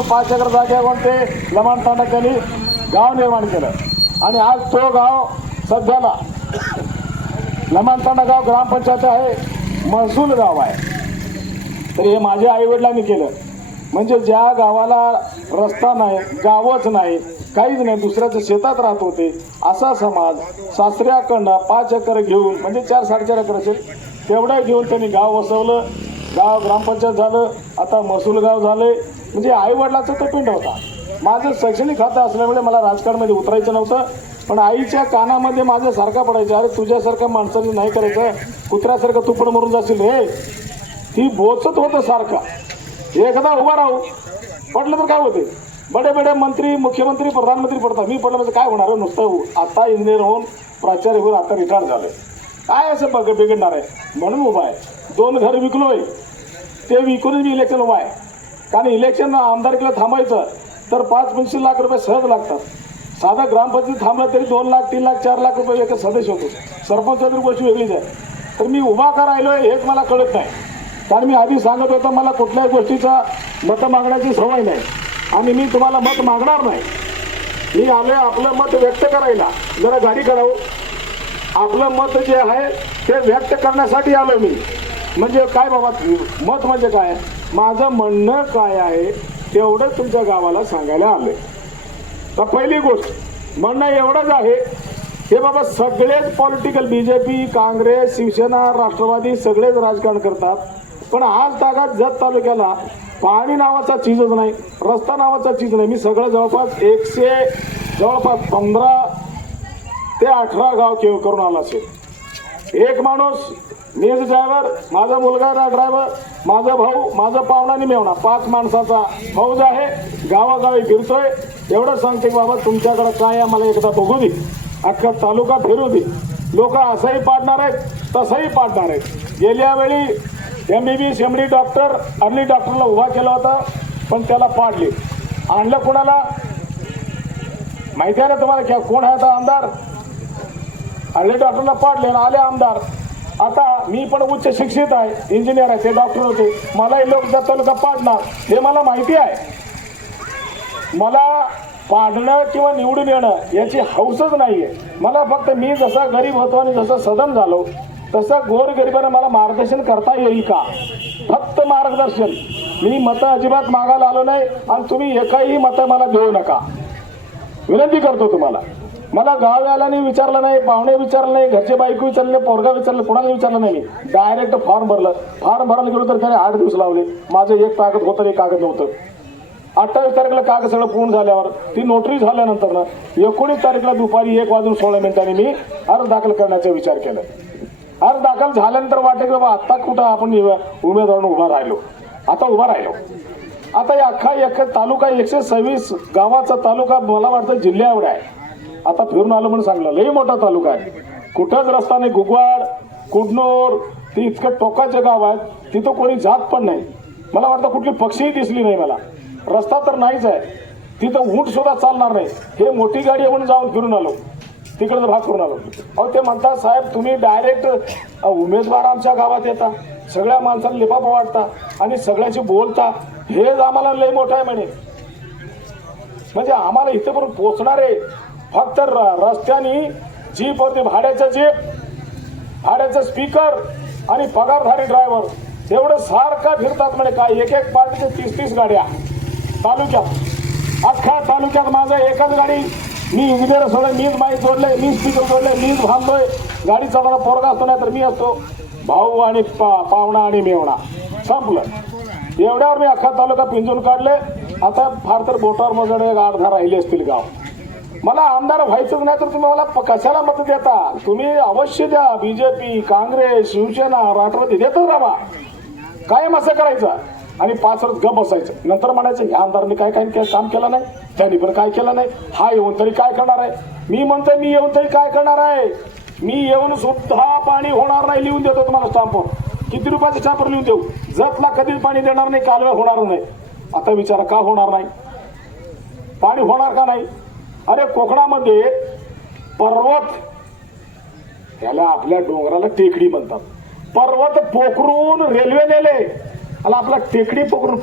पाच एकर जागेवर ते लमाण तांडा गाव निर्माण केलं. आणि आज तो गाव सध्याला लमाण तांडा गाव ग्रामपंचायत आहे. महसूल गाव आहे. तर हे माझ्या आईवडिलांनी केलं. म्हणजे ज्या गावाला रस्ता नाही गावच नाही काहीच नाही दुसऱ्याच्या शेतात राहत होते असा समाज सासऱ्याकडनं पाच एकर घेऊन म्हणजे चार साडेचार एकर असेल तेवढ्या घेऊन त्यांनी गाव वसवलं. गाव ग्रामपंचायत झालं. आता महसूल गाव झालं म्हणजे आईवडिलाचा तो पिंड होता. माझं शैक्षणिक खातं असल्यामुळे मला राजकारणामध्ये उतरायचं नव्हतं पण आईच्या कानामध्ये माझं सारखा पडायचं अरे तुझ्यासारख्या माणसाने नाही करायचं कुत्र्यासारखं तू पण मरून जाशील रे ती बोचत होतं सारखा. एकदा उभा राहू. पडलं तर काय होते? बडे बडे मंत्री मुख्यमंत्री प्रधानमंत्री पडतात. मी पडलं म्हणजे काय होणार? आहे? नुसतं आता इंजिनियर होऊन प्राचार्य होऊन आता रिटायर झालं काय असं बघ बिघडणार आहे? म्हणून उभा आहे. दोन घर विकलोय. ते विकूनच मी इलेक्शन उभा आहे. कारण इलेक्शन आमदारकीला थांबायचं तर पाच पंचवीस लाख रुपये सहज लागतात. साधा ग्रामपंचायत थांबला तरी दोन लाख तीन लाख चार लाख रुपये एक सदस्य होतो. सरपंच तर गोष्ट वेगळीच आहे. तर मी उभा का आहे हेच मला कळत नाही. कारण मी आधी सांगत होतो मला कुठल्याही गोष्टीचा मत मागण्याची सवय नाही. आणि मी तुम्हाला मत मागणार नाही. मी आले आपलं मत व्यक्त करायला. जरा गाडी करावं आपलं मत जे आहे ते व्यक्त करण्यासाठी आलो मी. म्हणजे काय बाबा मत म्हणजे काय? माझं म्हणणं काय आहे तेवढं तुमच्या गावाला सांगायला आले तर पहिली गोष्ट म्हणणं एवढंच आहे हे बाबा सगळेच political BJP Congress Shivsena Rashtrawadi सगळेच राजकारण करतात. पण आज तागात जत तालुक्याला पाणी नावाचा चीजच नाही रस्ता नावाचा चीज नाही. मी सगळं जवळपास एकशे जवळपास पंधरा ते अठरा गाव केव करून आला असेल. एक माणूस मीच ड्रायव्हर माझा मुलगा ड्रायव्हर माझा भाऊ माझा पाहुणा आणि मेवणा पाच माणसाचा फौज आहे गावागावी फिरतोय. एवढं सांगते बाबा तुमच्याकडे काय आहे एकदा बघू दे. अख्खा तालुका फिरू दे. लोक असंही पाडणार आहेत तसंही पाडणार आहेत. गेल्या वेळी M B B MD doctor early डॉक्टरला उभा केला होता पण त्याला पाडले. आणलं कोणाला? माहिती आहे ना तुम्हाला क्या कोण आहे आता आमदार? अर्ली डॉक्टरला पाडले आणि आले आमदार. आता मी पण उच्च शिक्षित आहे इंजिनियर आहे ते डॉक्टर होते. मलाही लोक जातो तालुका पाडणार. हे मला माहिती आहे. मला पाडणं किंवा निवडून येणं याची हौसच नाहीये. मला फक्त मी जसा गरीब होतो आणि जसं सदन झालो तसं गोरगरिबाने मला मार्गदर्शन करता येईल का? फक्त मार्गदर्शन. मी मतं अजिबात मागायला आलो नाही आणि तुम्ही एकाही मतं मला देऊ नका. विनंती करतो तुम्हाला. मला गाववाल्याने विचारलं नाही पाहुणे विचारलं नाही घरचे बायको विचारले नाही पोरगा विचारलं कोणाला विचारलं नाही मी. डायरेक्ट फॉर्म भरलं. फॉर्म भरायला गेलो तर त्याने आठ दिवस लावले. माझं एक कागद होतं एक कागद नव्हतं. अठ्ठावीस तारखेला कागद सगळं पूर्ण झाल्यावर ती नोटरी झाल्यानंतर ना एकोणीस तारखेला दुपारी एक वाजून सोळा मिनिटांनी मी अर्ज दाखल करण्याचा विचार केला. अर्ज दाखल झाल्यानंतर वाटत की बाबा आत्ता कुठं आपण उमेदवार उभा राहिलो. आता उभा राहिलो. आता अख्खा एक तालुका एकशे सव्वीस गावाचा तालुका मला वाटतं जिल्ह्यावर आहे. आता फिरून आलो म्हणून सांगलं लई मोठा तालुका आहे. कुठंच रस्ता नाही गुगवाड कुडनोर ती इतकं टोकाचे गाव आहेत तिथं कोणी जात पण नाही. मला वाटतं कुठली पक्षीही दिसली नाही मला. रस्ता तर नाहीच आहे. तिथं ऊंट सुद्धा चालणार नाही. हे मोठी गाडी आहे म्हणून जाऊन फिरून आलो. तिकडचा भाग करून आलो. अहो ते म्हणतात साहेब तुम्ही डायरेक्ट उमेदवार आमच्या गावात येता. सगळ्या माणसाला लिफाफा वाटता आणि सगळ्याशी बोलता. हेच आम्हाला लय मोठं आहे म्हणे. म्हणजे आम्हाला इथं इथंपर्यंत पोचणारे फक्त र- रस्त्याने जीप होते भाड्याचं जीप भाड्याचं स्पीकर आणि पगारधारी ड्रायव्हर एवढं सारखा फिरतात म्हणे काय एक एक पार्टीचे तीस तीस गाड्या. तालुक्यात. अख्ख्या तालुक्यात माझं एकच गाडी मी इंजिनियर सोडले मीच माहीत जोडले मी स्पीकर जोडले मीच भांबलोय गाडी चालवणारा पोरगा असतो नाही तर मी असतो. भाऊ आणि पा पाहुणा आणि मेवणा. संपलं. एवढ्यावर मी अख्खा तालुका पिंजून काढले आता फार तर बोटावर मोजणे एक आठ राहिले असतील गाव. मला आमदार व्हायचंच नाही तर तुम्ही मला प- कशाला मत देता? तुम्ही अवश्य द्या बीजेपी काँग्रेस शिवसेना राष्ट्रवादी देतच राहा. कायम असं करायचं. आणि पाच वर्ष गप बसायचं. नंतर म्हणायचं ह्या आमदारांनी काय काय काम केलं नाही? त्यांनी पण काय केलं नाही? हा येऊन तरी काय करणार आहे? मी म्हणतोय मी येऊन तरी काय करणार आहे? मी येऊन सुद्धा पाणी होणार नाही लिहून देतो तुम्हाला स्टॅम्पवर किती रुपयाचं स्टॅम्पवर लिहून देऊ? जतला कधीच पाणी देणार नाही कालव्या होणार नाही. आता विचारा का होणार नाही? पाणी होणार का नाही? अरे कोकणामध्ये पर्वत याला आपल्या डोंगराला टेकडी म्हणतात. पर्वत पोखरून रेल्वे नेले आणि आपला टेकडी पोखरून